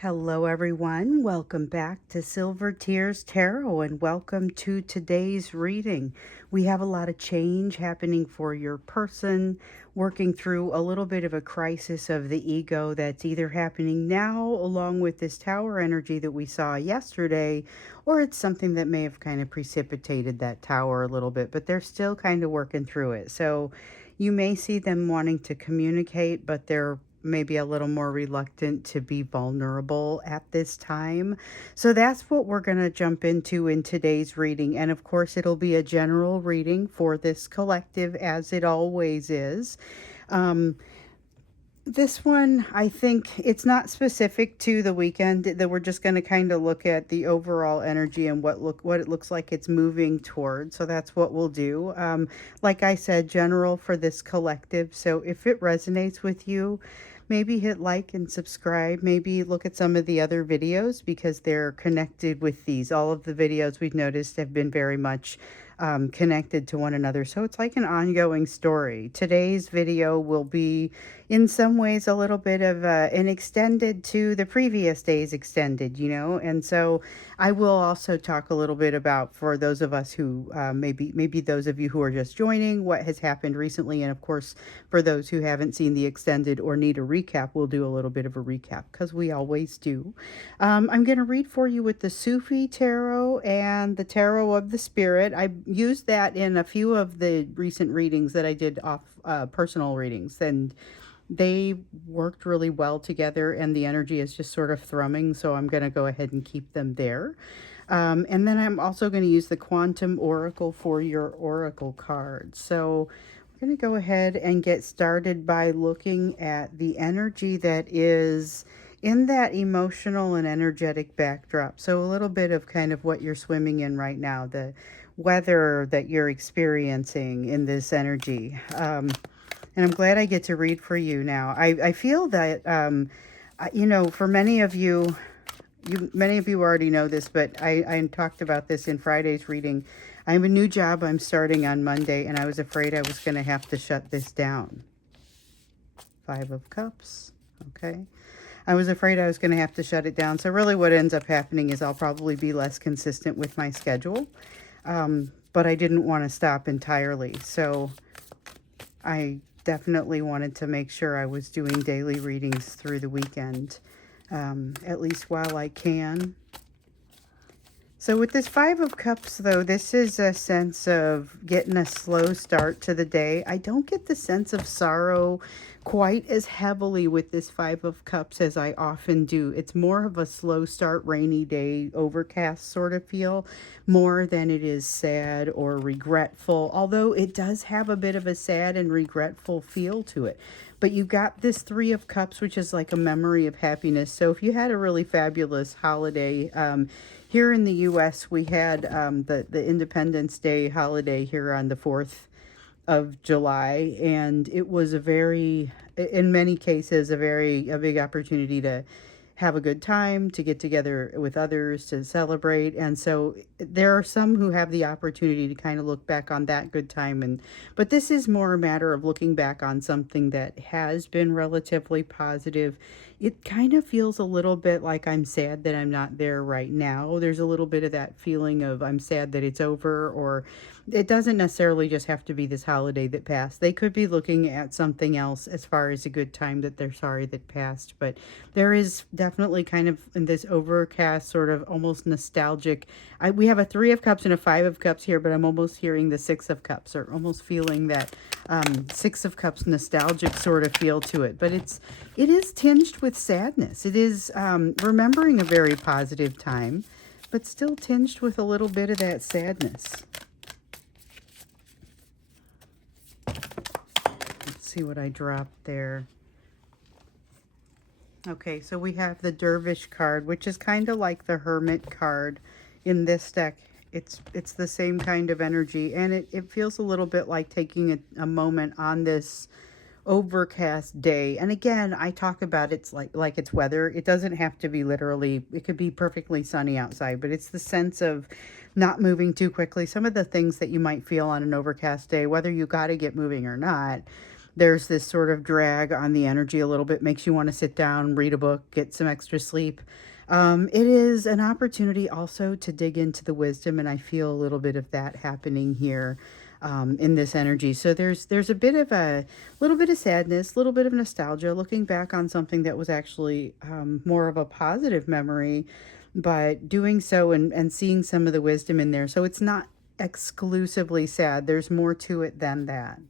Hello, everyone. Welcome back to Silver Tears Tarot and welcome to today's reading. We have a lot of change happening for your person, working through a little bit of a crisis of the ego that's either happening now, along with this tower energy that we saw yesterday, or it's something that may have kind of precipitated that tower a little bit, but they're still kind of working through it. So you may see them wanting to communicate, but they're maybe a little more reluctant to be vulnerable at this time. So that's what we're going to jump into in today's reading. And of course, it'll be a general reading for this collective, as it always is. Um, this one, I think it's not specific to the weekend, that we're just going to kind of look at the overall energy and what it looks like it's moving toward. So that's what we'll do. Like I said, general for this collective. So if it resonates with you, maybe hit like and subscribe. Maybe look at some of the other videos because they're connected with these. All of the videos we've noticed have been very much connected to one another. So it's like an ongoing story. Today's video will be in some ways a little bit of an extended to the previous day's extended, and so I will also talk a little bit about, for those of us who maybe those of you who are just joining, what has happened recently. And of course, for those who haven't seen the extended or need a recap, we'll do a little bit of a recap because we always do. I'm going to read for you with the Sufi Tarot and the Tarot of the Spirit. I used that in a few of the recent readings that I did off personal readings, and they worked really well together, and the energy is just sort of thrumming, so I'm going to go ahead and keep them there. And then I'm also going to use the Quantum Oracle for your Oracle cards. So we're going to go ahead and get started by looking at the energy that is in that emotional and energetic backdrop. So a little bit of kind of what you're swimming in right now, the weather that you're experiencing in this energy. And I'm glad I get to read for you now. I feel that, for many of you, many of you already know this, but I talked about this in Friday's reading. I have a new job I'm starting on Monday, and I was afraid I was going to have to shut this down. 5 of Cups. Okay. I was afraid I was going to have to shut it down. So really what ends up happening is I'll probably be less consistent with my schedule. But I didn't want to stop entirely. So I definitely wanted to make sure I was doing daily readings through the weekend, at least while I can. So with this 5 of Cups, though, this is a sense of getting a slow start to the day. I don't get the sense of sorrow quite as heavily with this 5 of Cups as I often do. It's more of a slow start, rainy day, overcast sort of feel, more than it is sad or regretful, although it does have a bit of a sad and regretful feel to it. But you got this 3 of Cups, which is like a memory of happiness. So if you had a really fabulous holiday, here in the U.S., we had the Independence Day holiday here on the 4th of July, and it was in many cases, a big opportunity to have a good time, to get together with others, to celebrate. And so there are some who have the opportunity to kind of look back on that good time. But this is more a matter of looking back on something that has been relatively positive. It kind of feels a little bit like I'm sad that I'm not there right now. There's a little bit of that feeling of I'm sad that it's over, or it doesn't necessarily just have to be this holiday that passed. They could be looking at something else as far as a good time that they're sorry that passed. But there is definitely kind of in this overcast, sort of almost nostalgic. We have a 3 of Cups and a 5 of Cups here, but I'm almost hearing the 6 of Cups, or almost feeling that 6 of Cups nostalgic sort of feel to it. But it is tinged with sadness. It is remembering a very positive time, but still tinged with a little bit of that sadness. Let's see what I dropped there. Okay, so we have the Dervish card, which is kind of like the Hermit card in this deck. It's the same kind of energy, and it feels a little bit like taking a moment on this overcast day. And again, I talk about it's like it's weather. It doesn't have to be literally, it could be perfectly sunny outside, but it's the sense of not moving too quickly. Some of the things that you might feel on an overcast day, whether you got to get moving or not, there's this sort of drag on the energy a little bit, makes you want to sit down, read a book, get some extra sleep. It is an opportunity also to dig into the wisdom, and I feel a little bit of that happening here in this energy. So there's a bit of a little bit of sadness, a little bit of nostalgia, looking back on something that was actually more of a positive memory, but doing so and seeing some of the wisdom in there. So it's not exclusively sad. There's more to it than that.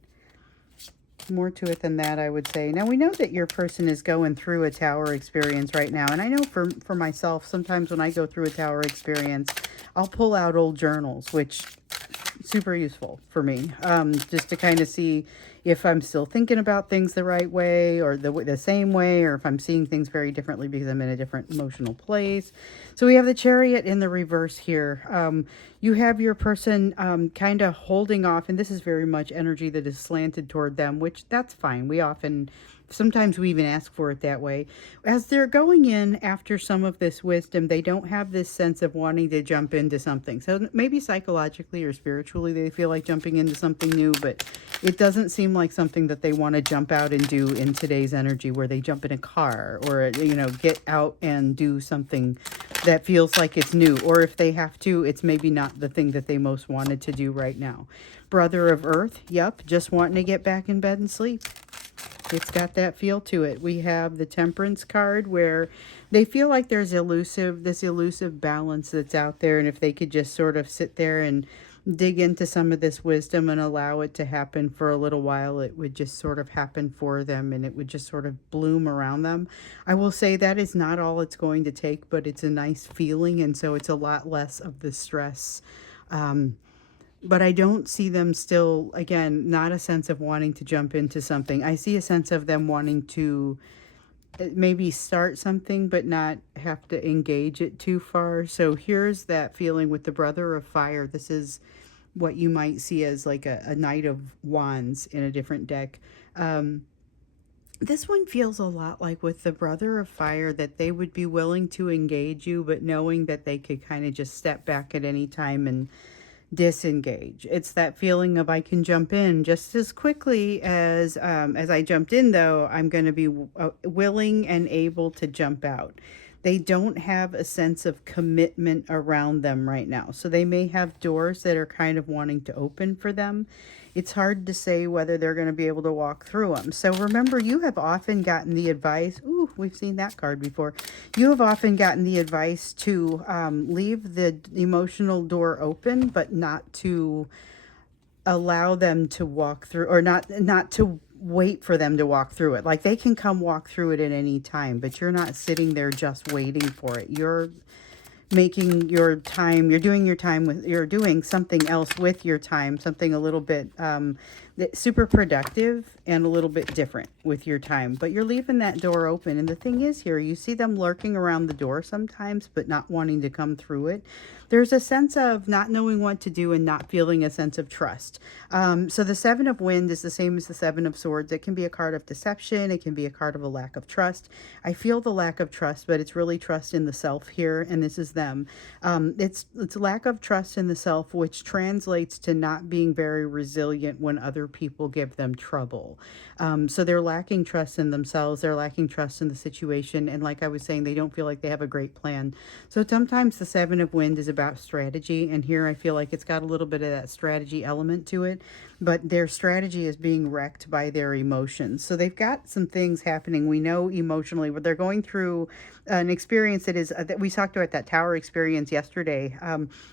More to it than that, I would say. Now, we know that your person is going through a tower experience right now. And I know for myself, sometimes when I go through a tower experience, I'll pull out old journals, which super useful for me, just to kind of see if I'm still thinking about things the right way or the same way, or if I'm seeing things very differently because I'm in a different emotional place. So we have the Chariot in the reverse here. You have your person kind of holding off, and this is very much energy that is slanted toward them, which that's fine. Sometimes we even ask for it that way. As they're going in after some of this wisdom, they don't have this sense of wanting to jump into something. So maybe psychologically or spiritually, they feel like jumping into something new, but it doesn't seem like something that they want to jump out and do in today's energy, where they jump in a car or, get out and do something that feels like it's new. Or if they have to, it's maybe not the thing that they most wanted to do right now. Brother of Earth, yep, just wanting to get back in bed and sleep. It's got that feel to it. We have the Temperance card, where they feel like there's this elusive balance that's out there. And if they could just sort of sit there and dig into some of this wisdom and allow it to happen for a little while, it would just sort of happen for them, and it would just sort of bloom around them. I will say that is not all it's going to take, but it's a nice feeling. And so it's a lot less of the stress. But I don't see them still, again, not a sense of wanting to jump into something. I see a sense of them wanting to maybe start something, but not have to engage it too far. So here's that feeling with the Brother of Fire. This is what you might see as like a Knight of Wands in a different deck. This one feels a lot like with the Brother of Fire, that they would be willing to engage you, but knowing that they could kind of just step back at any time and disengage. It's that feeling of, I can jump in just as quickly as I jumped in, though I'm going to be willing and able to jump out. They don't have a sense of commitment around them right now. So they may have doors that are kind of wanting to open for them. It's hard to say whether they're going to be able to walk through them. So remember, you have often gotten the advice, ooh, we've seen that card before. You have often gotten the advice to leave the emotional door open, but not to allow them to walk through, or not to wait for them to walk through it. Like, they can come walk through it at any time, but you're not sitting there just waiting for it. You're making your time, you're doing something else with your time, something a little bit super productive and a little bit different with your time, but you're leaving that door open. And the thing is, here you see them lurking around the door sometimes, but not wanting to come through it. There's a sense of not knowing what to do and not feeling a sense of trust. So the Seven of Wind is the same as the Seven of Swords. It can be a card of deception. It can be a card of a lack of trust. I feel the lack of trust, but it's really trust in the self here, and this is them. It's lack of trust in the self, which translates to not being very resilient when other people give them trouble. So they're lacking trust in themselves. They're lacking trust in the situation. And like I was saying, they don't feel like they have a great plan. So sometimes the Seven of Wind is about strategy. And here I feel like it's got a little bit of that strategy element to it. But their strategy is being wrecked by their emotions. So they've got some things happening. We know emotionally, but they're going through an experience that we talked about, that tower experience yesterday.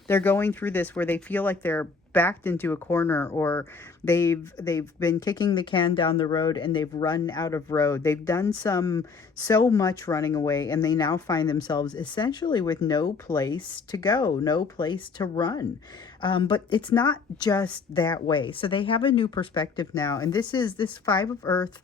They're going through this where they feel like they're backed into a corner, or they've been kicking the can down the road and they've run out of road. They've done so much running away, and they now find themselves essentially with no place to go, no place to run. But it's not just that way. So they have a new perspective now, and this Five of Earth.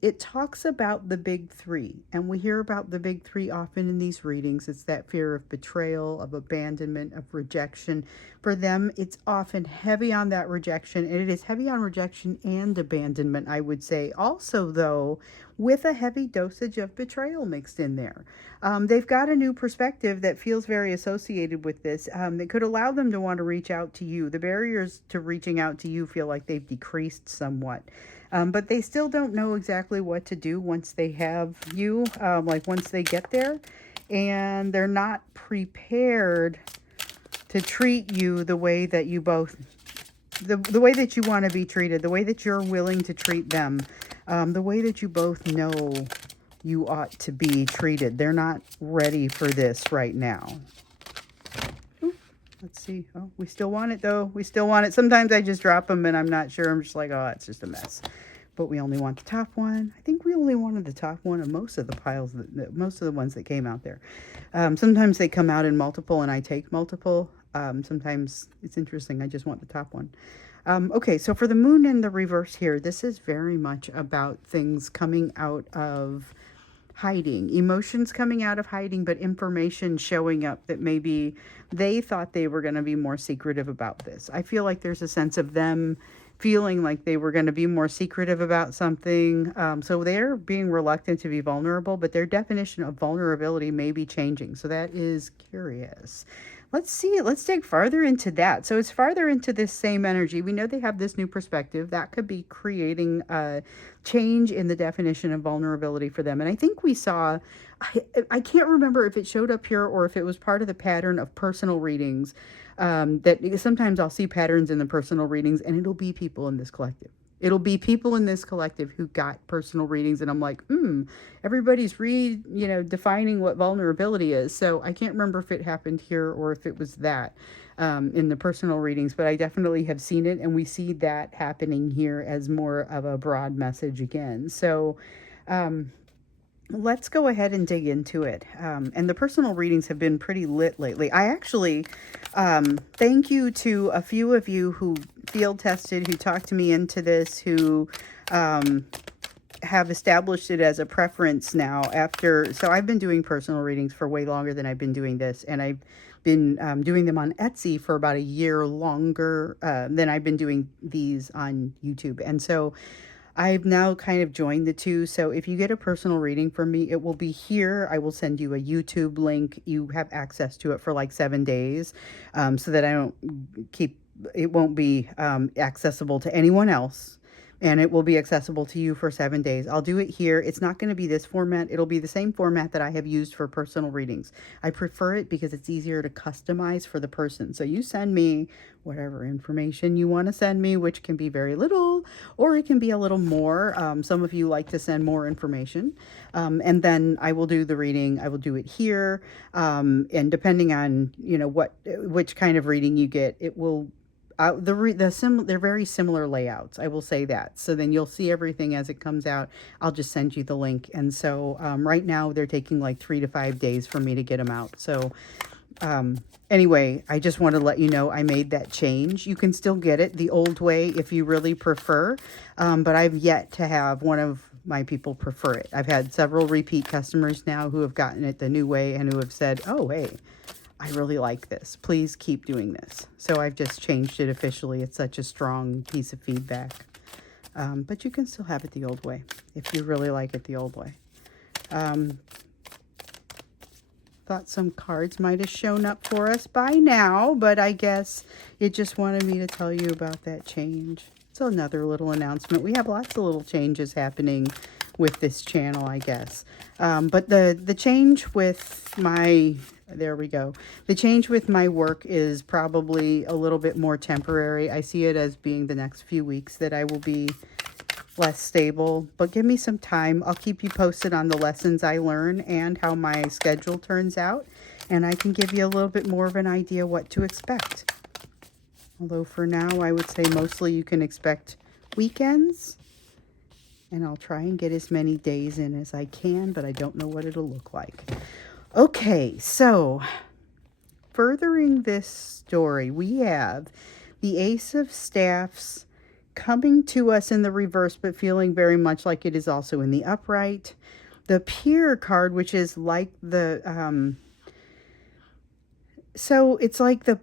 It talks about the big three, and we hear about the big three often in these readings. It's that fear of betrayal, of abandonment, of rejection. For them, it's often heavy on that rejection, and it is heavy on rejection and abandonment, I would say. Also, though, with a heavy dosage of betrayal mixed in there. They've got a new perspective that feels very associated with this, that could allow them to want to reach out to you. The barriers to reaching out to you feel like they've decreased somewhat. But they still don't know exactly what to do once they have you, like once they get there. And they're not prepared to treat you the way that you both, the way that you want to be treated, the way that you're willing to treat them, the way that you both know you ought to be treated. They're not ready for this right now. Ooh, let's see. Oh, we still want it though. We still want it. Sometimes I just drop them and I'm not sure. I'm just like, oh, it's just a mess. But we only want the top one. I think we only wanted the top one of most of the piles, most of the ones that came out there. Sometimes they come out in multiple and I take multiple. Sometimes it's interesting. I just want the top one. Okay, so for the moon in the reverse here, this is very much about things coming out of hiding, emotions coming out of hiding, but information showing up that maybe they thought they were going to be more secretive about this. I feel like there's a sense of them feeling like they were going to be more secretive about something. So they're being reluctant to be vulnerable, but their definition of vulnerability may be changing. So that is curious. Let's see. Let's dig farther into that. So it's farther into this same energy. We know they have this new perspective that could be creating a change in the definition of vulnerability for them. And I think we saw, I can't remember if it showed up here or if it was part of the pattern of personal readings. That sometimes I'll see patterns in the personal readings and it'll be people in this collective. It'll be people in this collective who got personal readings and I'm like, everybody's defining what vulnerability is. So I can't remember if it happened here or if it was that in the personal readings, but I definitely have seen it and we see that happening here as more of a broad message again. So let's go ahead and dig into it. And the personal readings have been pretty lit lately. I actually thank you to a few of you who field tested, who talked to me into this, who have established it as a preference now after. So I've been doing personal readings for way longer than I've been doing this. And I've been doing them on Etsy for about a year longer than I've been doing these on YouTube. And so I've now kind of joined the two. So if you get a personal reading from me, it will be here. I will send you a YouTube link. You have access to it for like 7 days, so that I don't it won't be accessible to anyone else. And it will be accessible to you for 7 days. I'll do it here. It's not going to be this format. It'll be the same format that I have used for personal readings. I prefer it because it's easier to customize for the person. So you send me whatever information you want to send me, which can be very little, or it can be a little more. Some of you like to send more information. And then I will do the reading. I will do it here. And depending on, which kind of reading you get, it will they're very similar layouts. I will say that. So then you'll see everything as it comes out. I'll just send you the link. And so right now they're taking like 3 to 5 days for me to get them out. So anyway, I just want to let you know I made that change. You can still get it the old way if you really prefer. But I've yet to have one of my people prefer it. I've had several repeat customers now who have gotten it the new way and who have said, oh, hey, I really like this. Please keep doing this. So I've just changed it officially. It's such a strong piece of feedback. But you can still have it the old way if you really like it the old way. Thought some cards might have shown up for us by now, but I guess it just wanted me to tell you about that change. It's another little announcement. We have lots of little changes happening with this channel, I guess. But the change with my... There we go. The change with my work is probably a little bit more temporary. I see it as being the next few weeks that I will be less stable, but give me some time. I'll keep you posted on the lessons I learn and how my schedule turns out, and I can give you a little bit more of an idea what to expect. Although for now, I would say mostly you can expect weekends, and I'll try and get as many days in as I can, but I don't know what it'll look like. Okay, so furthering this story, we have the Ace of Staffs coming to us in the reverse, but feeling very much like it is also in the upright. The Peer card, which is like the, so it's like the,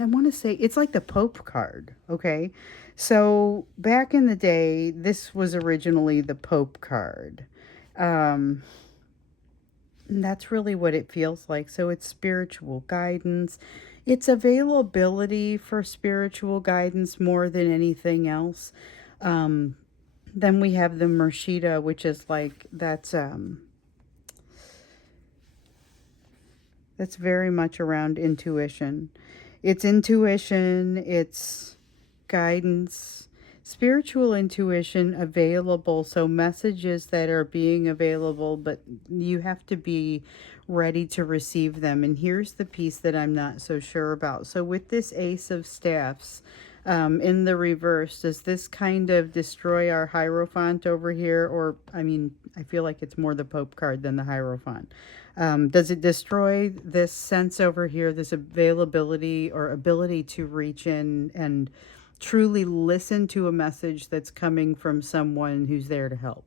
I want to say, it's like the Pope card, okay? So back in the day, this was originally the Pope card. Um, and that's really what it feels like. So it's spiritual guidance. It's availability for spiritual guidance more than anything else. Um, then we have the Murshida, which is like that's very much around intuition. It's intuition, it's guidance, spiritual intuition available. So, messages that are being available, but you have to be ready to receive them. And here's the piece that I'm not so sure about. So, with this Ace of Staffs, in the reverse, does this kind of destroy our Hierophant over here? Or, I mean, I feel like it's more the Pope card than the Hierophant. Does it destroy this sense over here, this availability or ability to reach in and truly listen to a message that's coming from someone who's there to help?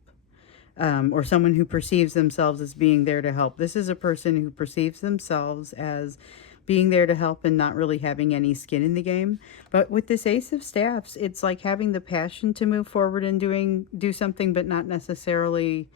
Or someone who perceives themselves as being there to help. This is a person who perceives themselves as being there to help and not really having any skin in the game. But with this Ace of Staffs, it's like having the passion to move forward and do something, but not necessarily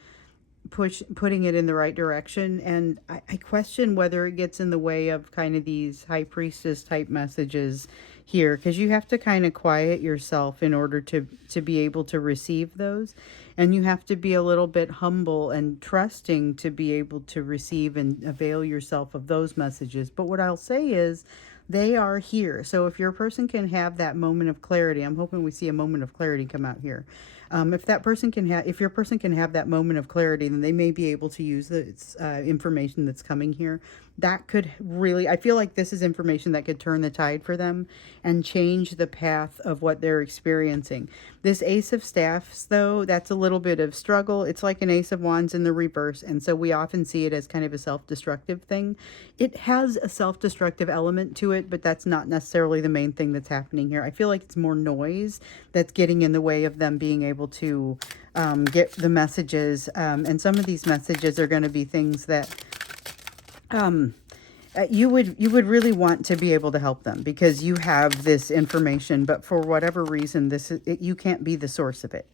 putting it in the right direction. And I question whether it gets in the way of kind of these high priestess type messages here, because you have to kind of quiet yourself in order to be able to receive those, and you have to be a little bit humble and trusting to be able to receive and avail yourself of those messages. But what I'll say is they are here. So if your person can have that moment of clarity, I'm hoping we see a moment of clarity come out here. If that person can have, if your person can have that moment of clarity, then they may be able to use the information that's coming here. That could really, I feel like this is information that could turn the tide for them and change the path of what they're experiencing. This Ace of Staffs, though, that's a little bit of struggle. It's like an Ace of Wands in the reverse. And so we often see it as kind of a self destructive thing. It has a self destructive element to it, but that's not necessarily the main thing that's happening here. I feel like it's more noise that's getting in the way of them being able to get the messages. And some of these messages are going to be things that um, you would really want to be able to help them because you have this information, but for whatever reason, you can't be the source of it.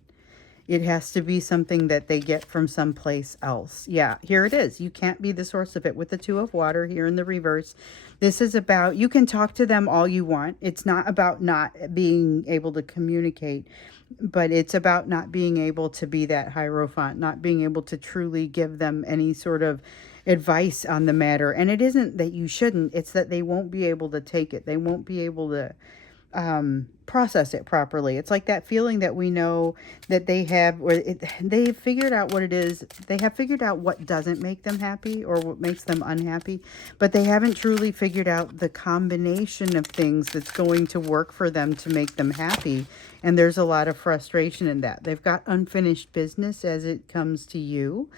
It has to be something that they get from someplace else. Yeah, here it is. You can't be the source of it with the Two of Water here in the reverse. This is about, you can talk to them all you want. It's not about not being able to communicate, but it's about not being able to be that Hierophant, not being able to truly give them any sort of advice on the matter. And it isn't that you shouldn't, it's that they won't be able to take it. They won't be able to process it properly. It's like that feeling that we know that they have, where they've figured out what it is. They have figured out what doesn't make them happy or what makes them unhappy, but they haven't truly figured out the combination of things that's going to work for them to make them happy. And there's a lot of frustration in that. They've got unfinished business as it comes to you.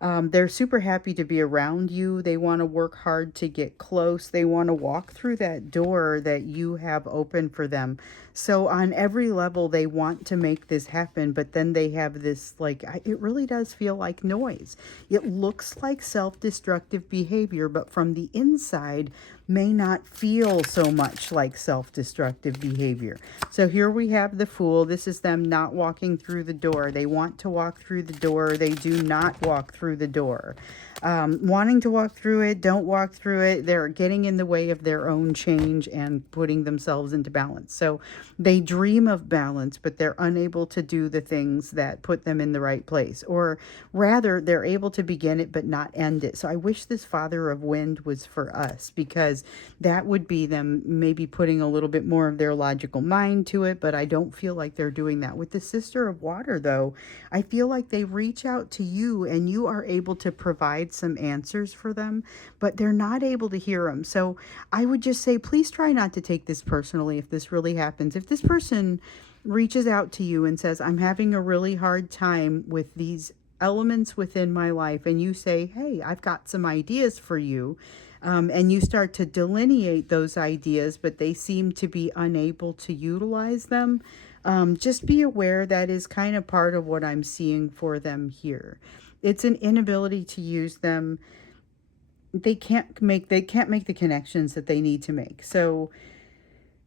They're super happy to be around you. They want to work hard to get close. They want to walk through that door that you have open for them. So, on every level, they want to make this happen, but then they have this it really does feel like noise. It looks like self destructive behavior, but from the inside, may not feel so much like self destructive behavior. So here we have the Fool. This is them not walking through the door. They want to walk through the door. They do not walk through the door. Wanting to walk through it, don't walk through it. They're getting in the way of their own change and putting themselves into balance. So they dream of balance, but they're unable to do the things that put them in the right place. Or rather, they're able to begin it but not end it. So I wish this Father of Wind was for us, because that would be them maybe putting a little bit more of their logical mind to it, but I don't feel like they're doing that. With the Sister of Water, though, I feel like they reach out to you and you are able to provide some answers for them, but they're not able to hear them. So I would just say, please try not to take this personally if this really happens. If this person reaches out to you and says, I'm having a really hard time with these elements within my life, and you say, hey, I've got some ideas for you, and you start to delineate those ideas, but they seem to be unable to utilize them, just be aware that is kind of part of what I'm seeing for them here. It's an inability to use them. They can't make the connections that they need to make. So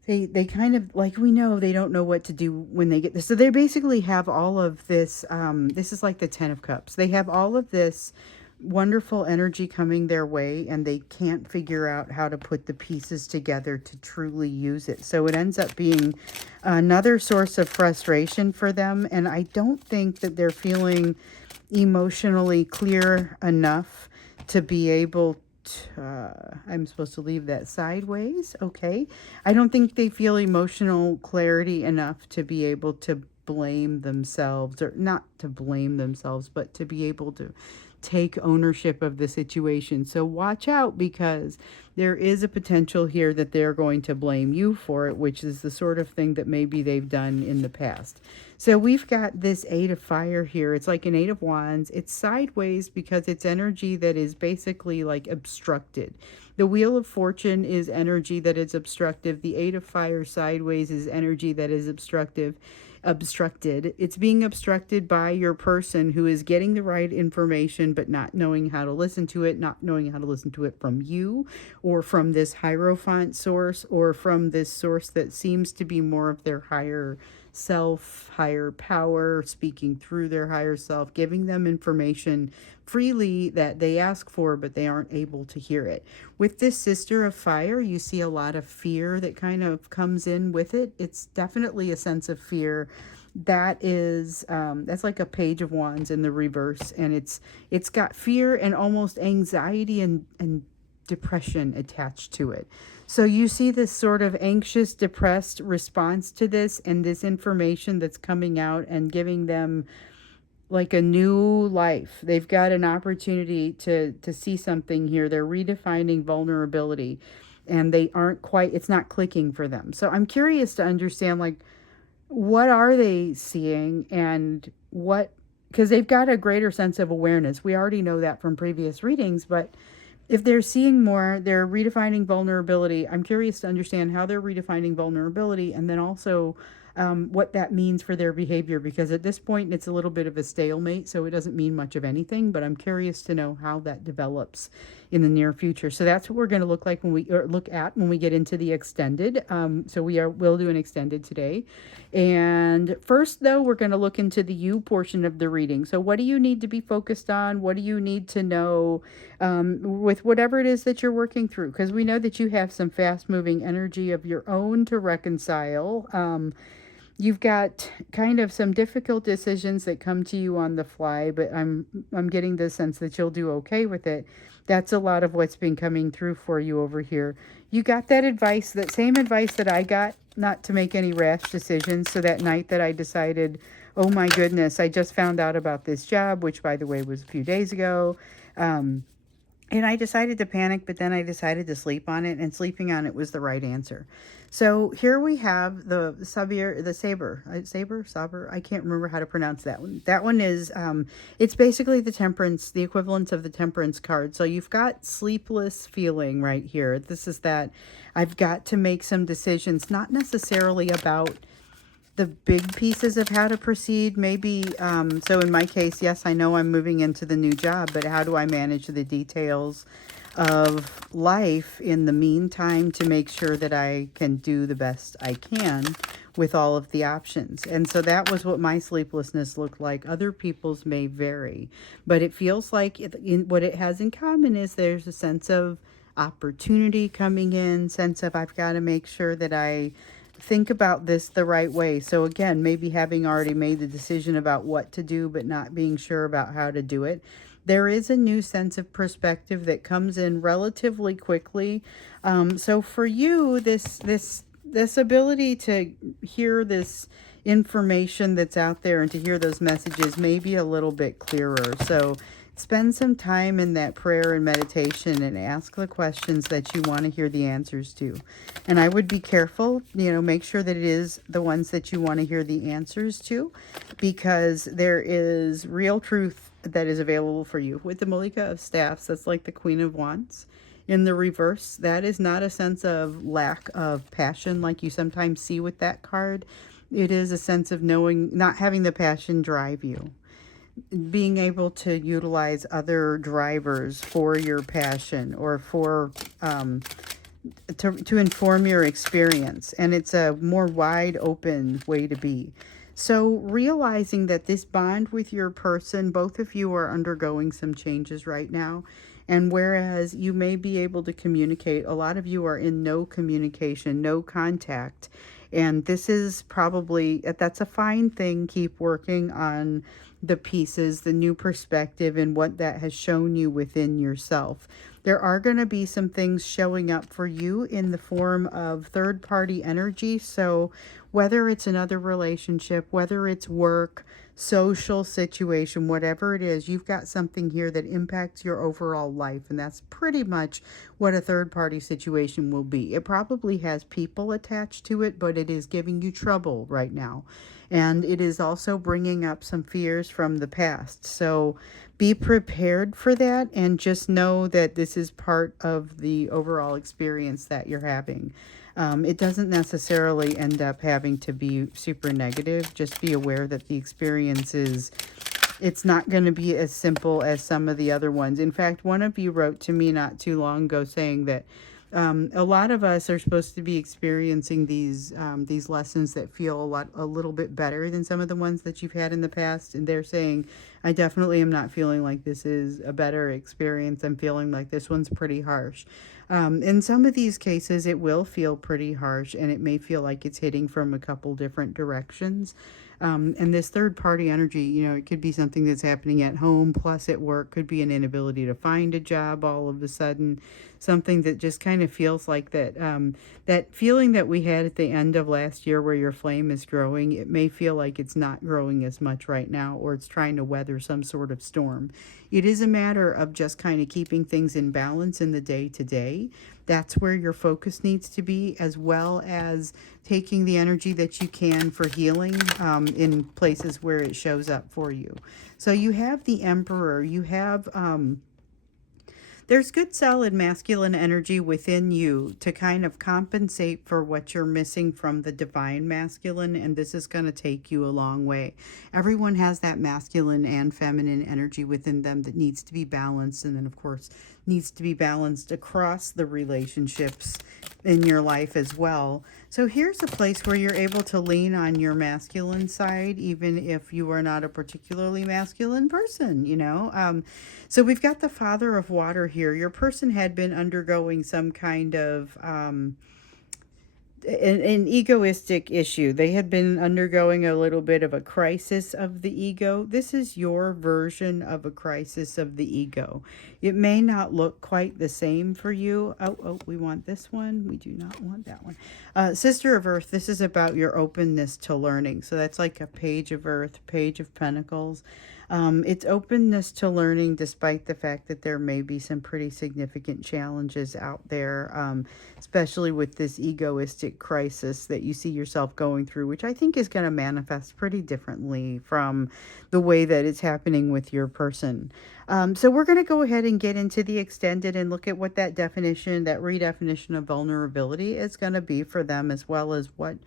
they kind of, like, we know they don't know what to do when they get this. So they basically have all of this, this is like the 10 of cups. They have all of this wonderful energy coming their way, and they can't figure out how to put the pieces together to truly use it. So it ends up being another source of frustration for them, and I don't think that they're feeling emotionally clear enough to be able to, I'm supposed to leave that sideways. Okay. I don't think they feel emotional clarity enough to be able to blame themselves, or not to blame themselves, but to be able to take ownership of the situation. So watch out, because there is a potential here that they're going to blame you for it, which is the sort of thing that maybe they've done in the past. So we've got this 8 of fire here. It's like an 8 of wands. It's sideways because it's energy that is basically like obstructed. The wheel of fortune is energy that is obstructive. The 8 of fire sideways is energy that is obstructed. It's being obstructed by your person who is getting the right information but not knowing how to listen to it, not knowing how to listen to it from you, or from this Hierophant source, or from this source that seems to be more of their higher self, higher power, speaking through their higher self, giving them information freely that they ask for, but they aren't able to hear it. With this Sister of Fire, you see a lot of fear that kind of comes in with it. It's definitely a sense of fear that is, that's like a Page of Wands in the reverse, and it's got fear and almost anxiety and depression attached to it. So you see this sort of anxious, depressed response to this, and this information that's coming out and giving them like a new life. They've got an opportunity to see something here. They're redefining vulnerability, and they aren't quite, it's not clicking for them. So I'm curious to understand, like, what are they seeing, and what, because they've got a greater sense of awareness. We already know that from previous readings, but if they're seeing more, they're redefining vulnerability. I'm curious to understand how they're redefining vulnerability, and then also what that means for their behavior, because at this point it's a little bit of a stalemate, so it doesn't mean much of anything, but I'm curious to know how that develops in the near future. So that's what we're going to look like when we, or look at when we get into the extended. So we'll do an extended today. And first, though, we're going to look into the you portion of the reading. So what do you need to be focused on? What do you need to know with whatever it is that you're working through? Because we know that you have some fast moving energy of your own to reconcile. You've got kind of some difficult decisions that come to you on the fly, but I'm getting the sense that you'll do okay with it. That's a lot of what's been coming through for you over here. You got that advice, that same advice that I got, not to make any rash decisions. So that night that I decided, oh my goodness, I just found out about this job, which by the way was a few days ago. And I decided to panic, but then I decided to sleep on it, and sleeping on it was the right answer. So here we have the saber. I can't remember how to pronounce that one. That one is, it's basically the temperance, the equivalent of the temperance card. So you've got sleepless feeling right here. This is that I've got to make some decisions, not necessarily about the big pieces of how to proceed. Maybe, so in my case, yes, I know I'm moving into the new job, but how do I manage the details of life in the meantime to make sure that I can do the best I can with all of the options? And so that was what my sleeplessness looked like. Other people's may vary, but it feels like what it has in common is there's a sense of opportunity coming in, sense of I've got to make sure that I think about this the right way. So again, maybe having already made the decision about what to do, but not being sure about how to do it. There is a new sense of perspective that comes in relatively quickly. So for you, this ability to hear this information that's out there and to hear those messages may be a little bit clearer. So spend some time in that prayer and meditation and ask the questions that you want to hear the answers to. And I would be careful, make sure that it is the ones that you want to hear the answers to, because there is real truth that is available for you. With the Malika of Staffs, that's like the Queen of Wands. In the reverse, that is not a sense of lack of passion like you sometimes see with that card. It is a sense of knowing, not having the passion drive you. Being able to utilize other drivers for your passion, or for to inform your experience, and it's a more wide open way to be. So realizing that this bond with your person, both of you are undergoing some changes right now, and whereas you may be able to communicate, a lot of you are in no communication, no contact, and this is probably, that's a fine thing. Keep working on the pieces, the new perspective, and what that has shown you within yourself. There are going to be some things showing up for you in the form of third party energy. So whether it's another relationship, whether it's work, social situation, whatever it is, you've got something here that impacts your overall life. And that's pretty much what a third party situation will be. It probably has people attached to it, but it is giving you trouble right now. And it is also bringing up some fears from the past. So be prepared for that, and just know that this is part of the overall experience that you're having. It doesn't necessarily end up having to be super negative. Just be aware that the experience is, it's not going to be as simple as some of the other ones. In fact, one of you wrote to me not too long ago saying that a lot of us are supposed to be experiencing these lessons that feel a little bit better than some of the ones that you've had in the past. And they're saying, I definitely am not feeling like this is a better experience. I'm feeling like this one's pretty harsh. In some of these cases, it will feel pretty harsh, and it may feel like it's hitting from a couple different directions. And this third party energy, you know, it could be something that's happening at home plus at work, could be an inability to find a job all of a sudden, something that just kind of feels like that, that feeling that we had at the end of last year where your flame is growing. It may feel like it's not growing as much right now, or it's trying to weather some sort of storm. It is a matter of just kind of keeping things in balance in the day to day. That's where your focus needs to be, as well as taking the energy that you can for healing in places where it shows up for you. So you have the Emperor, you have there's good solid masculine energy within you to kind of compensate for what you're missing from the divine masculine, and this is going to take you a long way. Everyone has that masculine and feminine energy within them that needs to be balanced, and then of course needs to be balanced across the relationships in your life as well. So here's a place where you're able to lean on your masculine side, even if you are not a particularly masculine person, you know. So we've got the Father of Water here. Your person had been undergoing some kind of an egoistic issue. They had been undergoing a little bit of a crisis of the ego. This is your version of a crisis of the ego. It may not look quite the same for you. Oh, we want this one. We do not want that one. Sister of Earth, this is about your openness to learning. So that's like a Page of Earth, Page of Pentacles. It's openness to learning, despite the fact that there may be some pretty significant challenges out there, especially with this egoistic crisis that you see yourself going through, which I think is going to manifest pretty differently from the way that it's happening with your person. So we're going to go ahead and get into the extended and look at what that definition, that redefinition of vulnerability is going to be for them, as well as what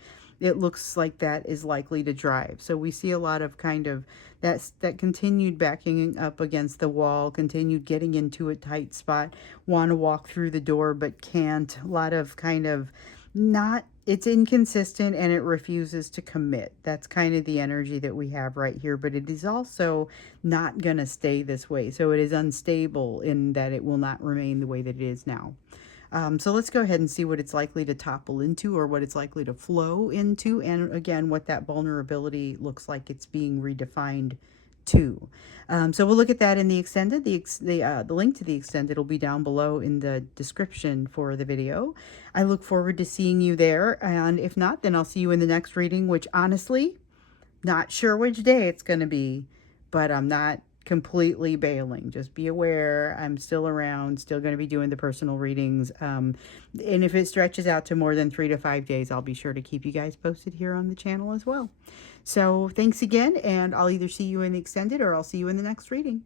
it looks like that is likely to drive. So we see a lot of kind of that continued backing up against the wall, continued getting into a tight spot, want to walk through the door but can't. A lot of kind of not, it's inconsistent and it refuses to commit. That's kind of the energy that we have right here, but it is also not going to stay this way. So it is unstable in that it will not remain the way that it is now. So let's go ahead and see what it's likely to topple into, or what it's likely to flow into, and again, what that vulnerability looks like it's being redefined to. So we'll look at that in the extended. The link to the extended will be down below in the description for the video. I look forward to seeing you there, and if not, then I'll see you in the next reading, which honestly, not sure which day it's going to be, but I'm not completely bailing. Just be aware, I'm still around, still going to be doing the personal readings. And if it stretches out to more than 3 to 5 days, I'll be sure to keep you guys posted here on the channel as well. So thanks again, and I'll either see you in the extended or I'll see you in the next reading.